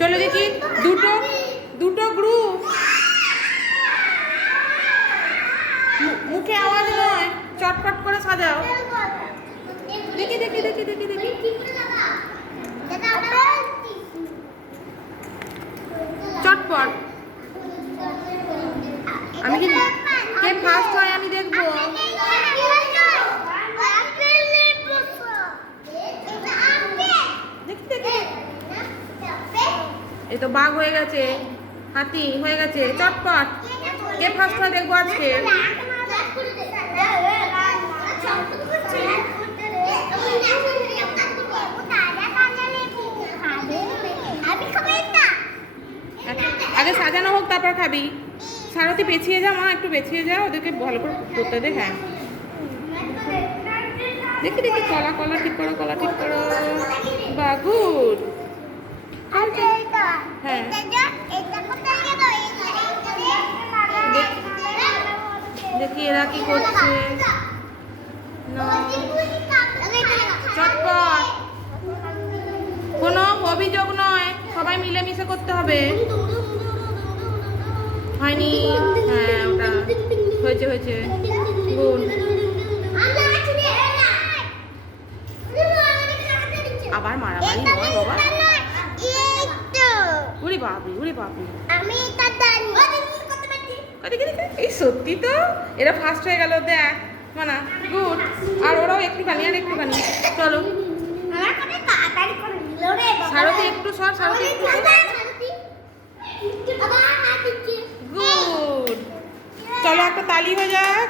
চলো দেখি, দুটো দুটো গ্রুপ মুখে আওয়াজ নয়, চটপট করে সাজাও। দেখি দেখি দেখি দেখি দেখি। চটপট। আমি কি কে ফার্স্ট হয় আমি দেখব দেখি দেখি এই তো বাঘ হয়ে গেছে, হাতি হয়ে গেছে, চটপট। কে ফার্স্ট হয় দেখব আজকে? আগে সাজানো হোক, তারপর খাবি। সারথি পেছিয়ে যা, মা, একটু পেছিয়ে যাও ওদেরকে ভালো করে করতে দে হ্যাঁ। দেখি দেখি, কলা কলা ঠিক করো, কলা ঠিক করো। বা গুড হ্যাঁ। দেখি এরা কি করছে। চটপট। কোনো অভিযোগ নয়। সবাই মিলেমিশে করতে হবে। হয়নি। হ্যাঁ ওটা হয়েছে হয়েছে। গুড আবার মারামারি নয়, বাবা। উড়ি বাপি উড়ি বাপি আমি দেখি দেখি এই সত্যি তো? এরা ফার্স্ট হয়ে গেল দেখ। মানা গুড। আর ওরাও একটুখানি আর একটুখানি। চলো। সারথি একটু সর সারথি একটু গুড। চলো একটা তালি হয়ে যাক।